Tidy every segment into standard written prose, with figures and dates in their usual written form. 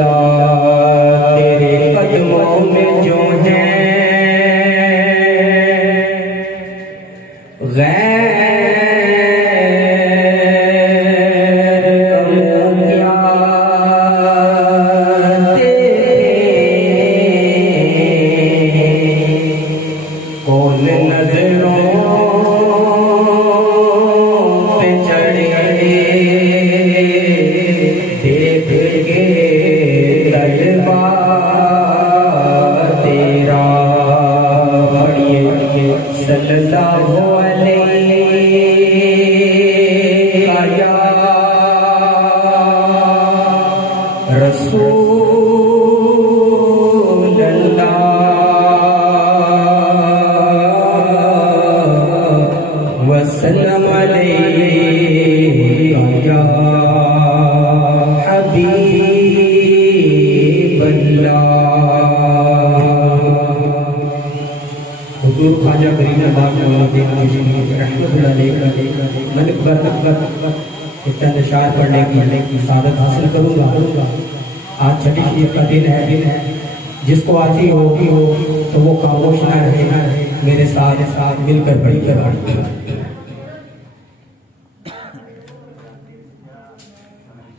अल्लाह तेरे कदमों में जो है सल्लल्लाहु अलैहि या रसूल अल्लाह वसल्लम अलैहि या हबीब अल्लाह। हुजूर ख्वाजा करीम मलिक बरकत चंद शायर पढ़ने की सादत हासिल करूंगा। आज छठी शरीफ का दिन है जिसको आज ही होगी हो तो वो खामोश ना रहे मेरे साथ मिलकर पढ़ी कर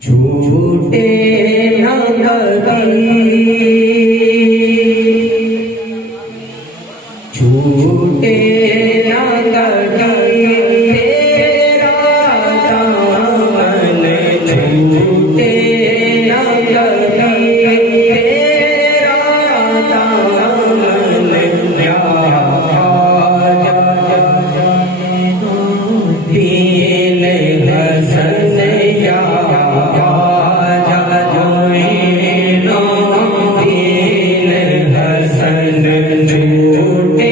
झूठे ना झूठे ना तेरा दामन झूठे ना तेरा दामन या दीन हसन या दीन हसन झूठे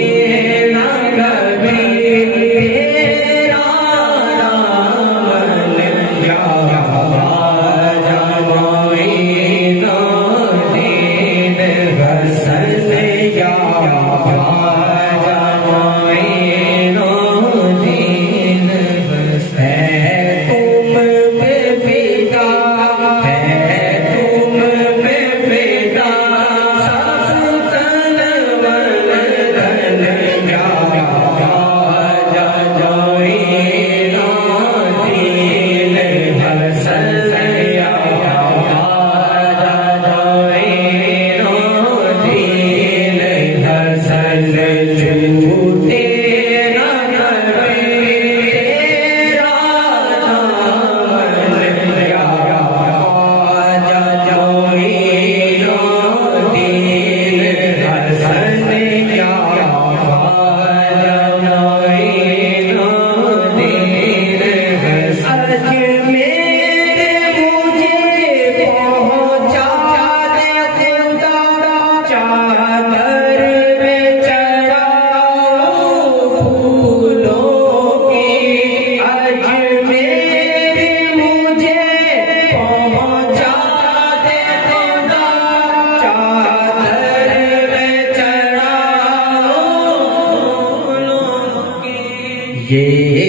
ये